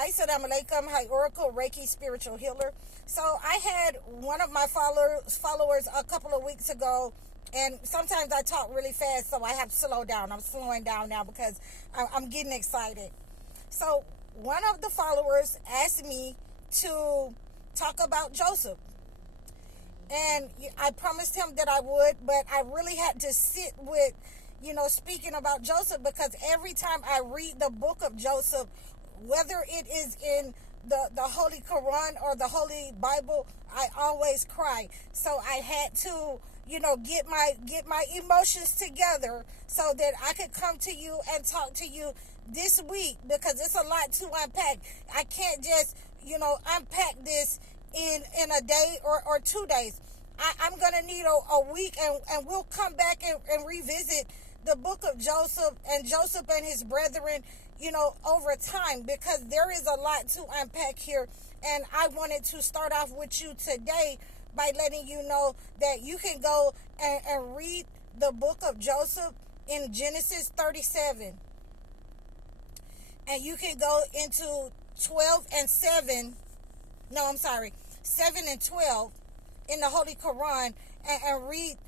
Assalamu alaikum. Hi, Oracle, Reiki, spiritual healer. So I had one of my followers a couple of weeks ago, and sometimes I talk really fast, so I have to slow down. I'm slowing down now because I'm getting excited. So one of the followers asked me to talk about Joseph. And I promised him that I would, but I really had to sit with, speaking about Joseph, because every time I read the book of Joseph, whether it is in the Holy Quran or the Holy Bible, I always cry. So I had to, get my emotions together so that I could come to you and talk to you this week, because it's a lot to unpack. I can't just, unpack this in a day or 2 days. I'm going to need a week, and we'll come back and revisit the book of Joseph and his brethren, over time, because there is a lot to unpack here. And I wanted to start off with you today by letting you know that you can go and read the book of Joseph in Genesis 37. And you can go into 7 and 12 in the Holy Quran, and read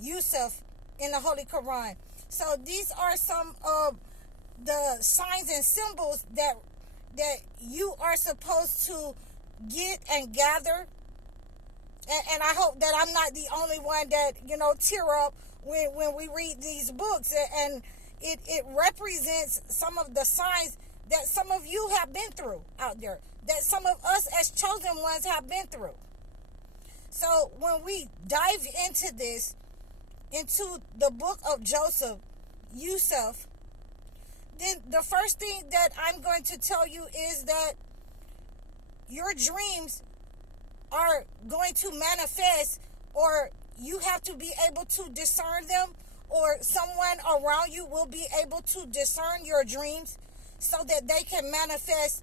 Yusuf in the Holy Quran. So these are some of the signs and symbols that you are supposed to get and gather. And I hope that I'm not the only one that, tear up when we read these books. And it represents some of the signs that some of you have been through out there, that some of us as chosen ones have been through. So when we dive into the book of Yusuf, then the first thing that I'm going to tell you is that your dreams are going to manifest, or you have to be able to discern them, or someone around you will be able to discern your dreams so that they can manifest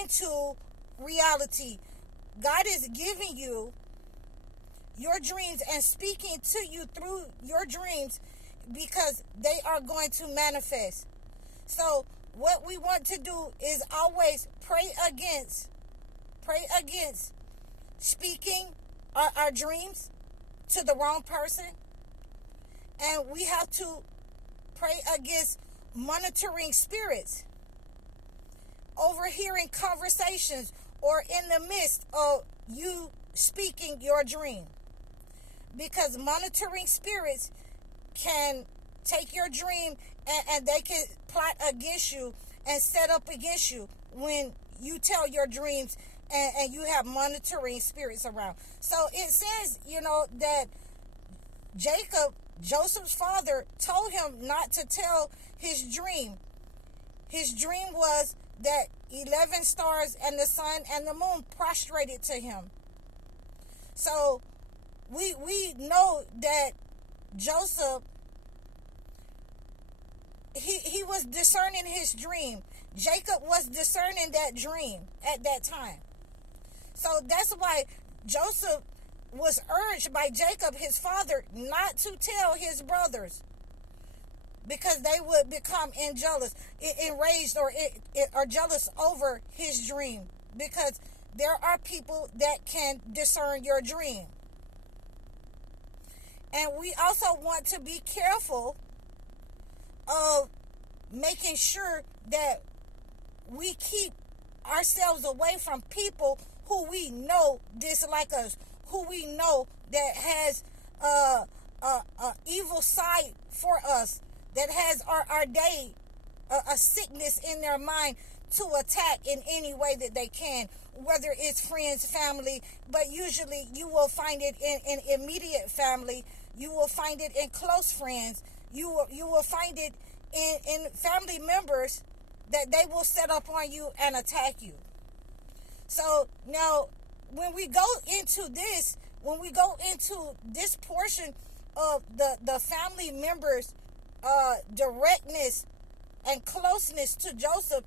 into reality. God is giving you your dreams and speaking to you through your dreams, because they are going to manifest. So what we want to do is always pray against speaking our dreams to the wrong person. And we have to pray against monitoring spirits, overhearing conversations, or in the midst of you speaking your dream. Because monitoring spirits can take your dream and they can plot against you and set up against you when you tell your dreams and you have monitoring spirits around. So it says, that Joseph's father, told him not to tell his dream. His dream was that 11 stars and the sun and the moon prostrated to him. So we know that Joseph, he was discerning his dream. Jacob was discerning that dream at that time. So that's why Joseph was urged by Jacob, his father, not to tell his brothers, because they would become enraged or jealous over his dream, because there are people that can discern your dream. And we also want to be careful of making sure that we keep ourselves away from people who we know dislike us, who we know that has a evil side for us, that has our day, a sickness in their mind to attack in any way that they can, whether it's friends, family, but usually you will find it in immediate family. You will find it in close friends. You will find it in family members, that they will set up on you and attack you. So now, when we go into this portion of the family members' directness and closeness to Joseph,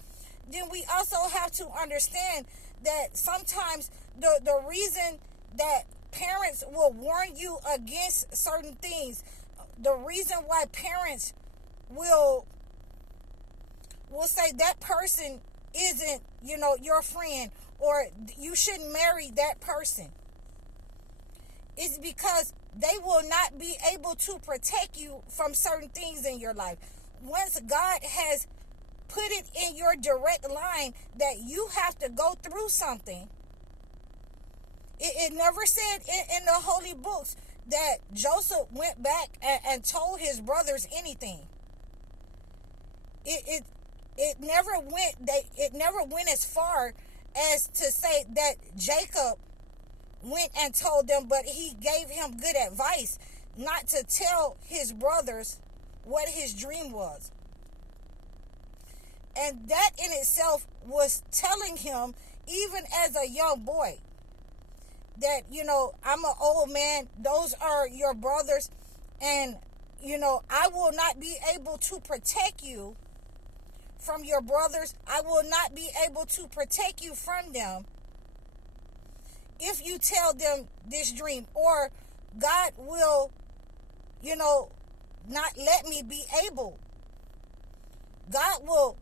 then we also have to understand that sometimes the reason that parents will warn you against certain things, the reason why parents will will say that person isn't, your friend, or you shouldn't marry that person, it's because they will not be able to protect you from certain things in your life. Once God has put it in your direct line that you have to go through something, it never said in the holy books that Joseph went back and told his brothers anything. It never went as far as to say that Jacob went and told them, but he gave him good advice not to tell his brothers what his dream was. And that in itself was telling him, even as a young boy, that, I'm an old man, those are your brothers, and, I will not be able to protect you from your brothers. I will not be able to protect you from them if you tell them this dream, or God will, not let me be able. God will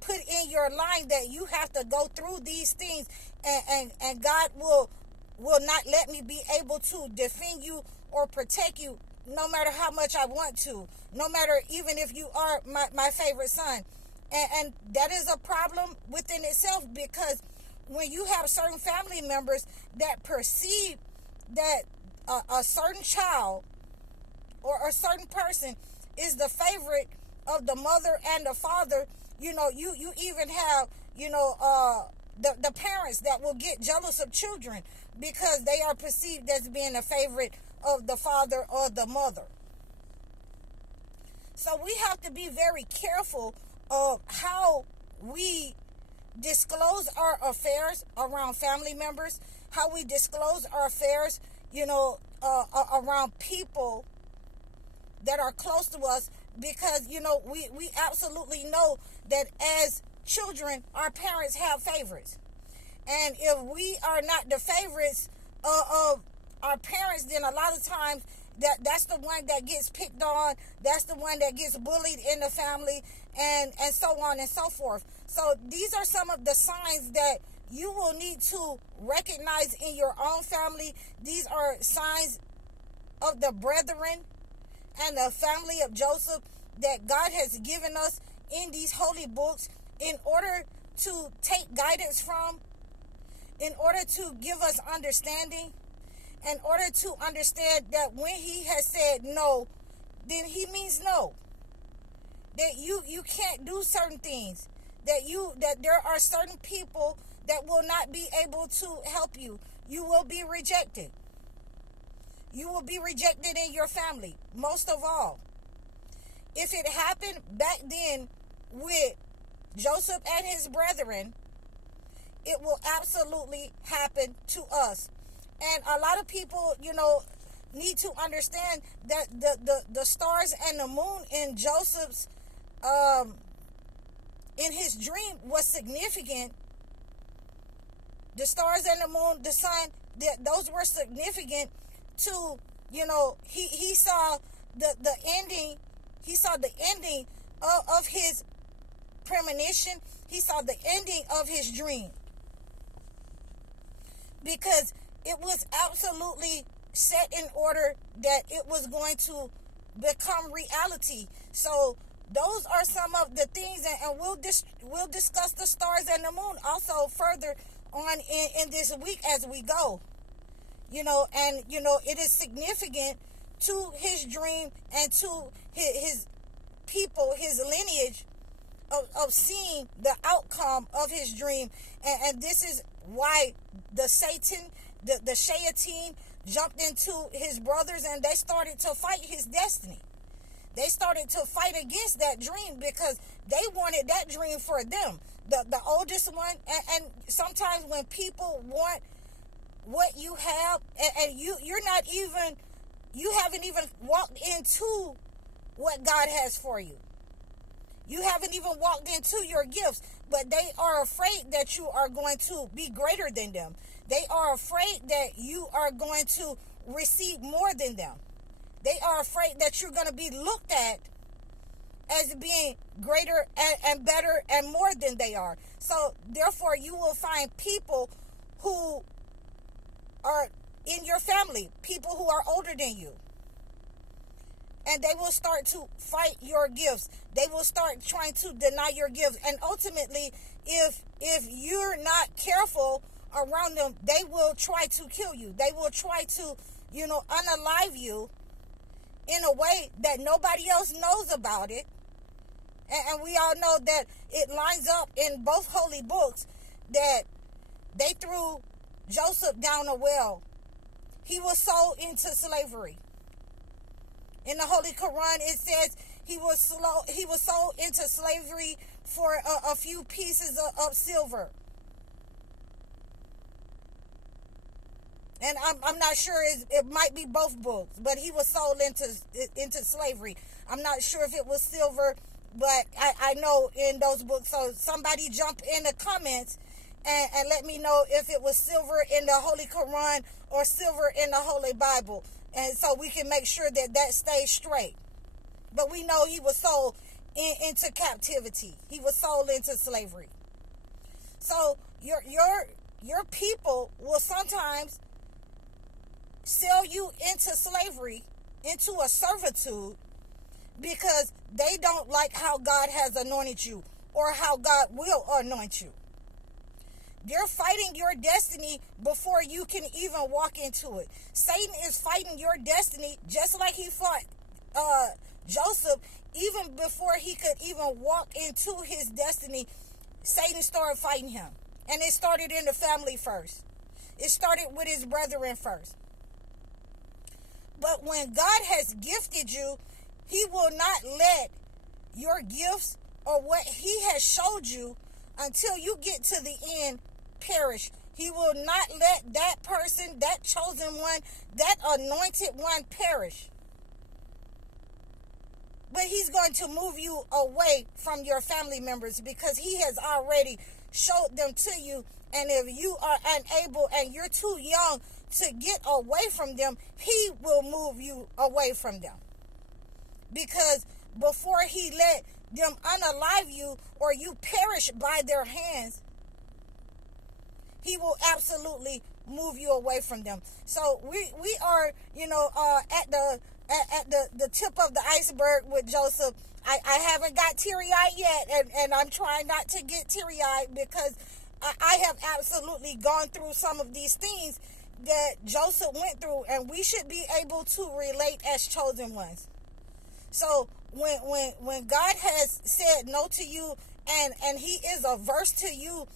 put in your line that you have to go through these things, and God will not let me be able to defend you or protect you, no matter how much I want to, no matter even if you are my favorite son. And that is a problem within itself, because when you have certain family members that perceive that a certain child or a certain person is the favorite of the mother and the father, you even have, the parents that will get jealous of children because they are perceived as being a favorite of the father or the mother. So we have to be very careful of how we disclose our affairs around family members, how we disclose our affairs, around people that are close to us, because, we absolutely know that as children, our parents have favorites. And if we are not the favorites of our parents, then a lot of times that's the one that gets picked on, that's the one that gets bullied in the family, and so on and so forth. So these are some of the signs that you will need to recognize in your own family. These are signs of the brethren and the family of Joseph that God has given us in these holy books in order to take guidance from, in order to give us understanding, in order to understand that when he has said no, then he means no. That you can't do certain things. That there are certain people that will not be able to help you. You will be rejected. You will be rejected in your family, most of all. If it happened back then with Joseph and his brethren, it will absolutely happen to us. And a lot of people, need to understand that the stars and the moon in Joseph's, in his dream was significant. The stars and the moon, the sun, those were significant to, he saw the ending. He saw the ending of his premonition. He saw the ending of his dream. Because it was absolutely set in order that it was going to become reality. So those are some of the things, and we'll discuss the stars and the moon also further on in this week as we go. It is significant to his dream and to his people, his lineage, of seeing the outcome of his dream. And this is why the Shayateen jumped into his brothers, and they started to fight his destiny. They started to fight against that dream because they wanted that dream for them. The oldest one, and sometimes when people want what you have, and you haven't even walked into what God has for you. You haven't even walked into your gifts, but they are afraid that you are going to be greater than them. They are afraid that you are going to receive more than them. They are afraid that you're going to be looked at as being greater and better and more than they are. So therefore you will find people who are in your family, people who are older than you, and they will start to fight your gifts. They will start trying to deny your gifts, and ultimately if you're not careful around them, they will try to kill you. They will try to, unalive you in a way that nobody else knows about it. And we all know that it lines up in both holy books that they threw Joseph down a well. He was sold into slavery. In the Holy Quran, it says he was sold into slavery for a few pieces of silver. And I'm not sure, it might be both books, but he was sold into slavery. I'm not sure if it was silver, but I know in those books. So somebody jump in the comments and let me know if it was silver in the Holy Quran or silver in the Holy Bible. And so we can make sure that stays straight. But we know he was sold into captivity. He was sold into slavery. So your people will sometimes sell you into slavery, into a servitude, because they don't like how God has anointed you or how God will anoint you. They're fighting your destiny before you can even walk into it. Satan is fighting your destiny just like he fought Joseph. Even before he could even walk into his destiny, Satan started fighting him. And it started in the family first. It started with his brethren first. But when God has gifted you, he will not let your gifts or what he has showed you until you get to the end perish. He will not let that person, that chosen one, that anointed one perish. But he's going to move you away from your family members because he has already showed them to you. And if you are unable and you're too young to get away from them, he will move you away from them. Because before he let them unalive you or you perish by their hands, he will absolutely move you away from them. So we are, at the tip of the iceberg with Joseph. I haven't got teary-eyed yet, and I'm trying not to get teary-eyed because I have absolutely gone through some of these things that Joseph went through, and we should be able to relate as chosen ones. So when God has said no to you, and he is averse to you,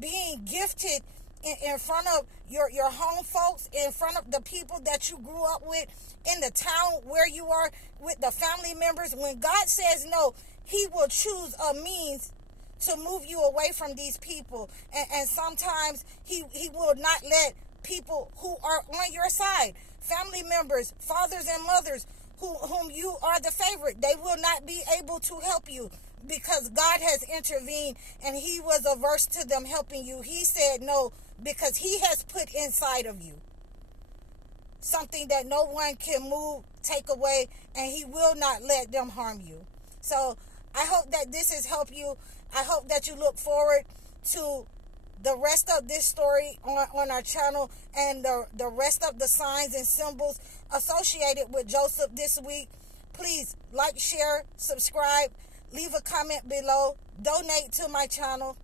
being gifted in front of your home folks, in front of the people that you grew up with, in the town where you are, with the family members, when God says no, he will choose a means to move you away from these people. And sometimes he will not let people who are on your side, family members, fathers and mothers, whom you are the favorite, they will not be able to help you because God has intervened and he was averse to them helping you. He said no because he has put inside of you something that no one can move, take away, and he will not let them harm you. So I hope that this has helped you. I hope that you look forward to the rest of this story on our channel and the rest of the signs and symbols associated with Joseph this week. Please like, share, subscribe, leave a comment below, donate to my channel.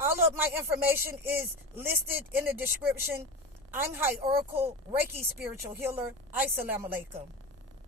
All of my information is listed in the description. I'm High Oracle, Reiki Spiritual Healer. Assalamu alaikum.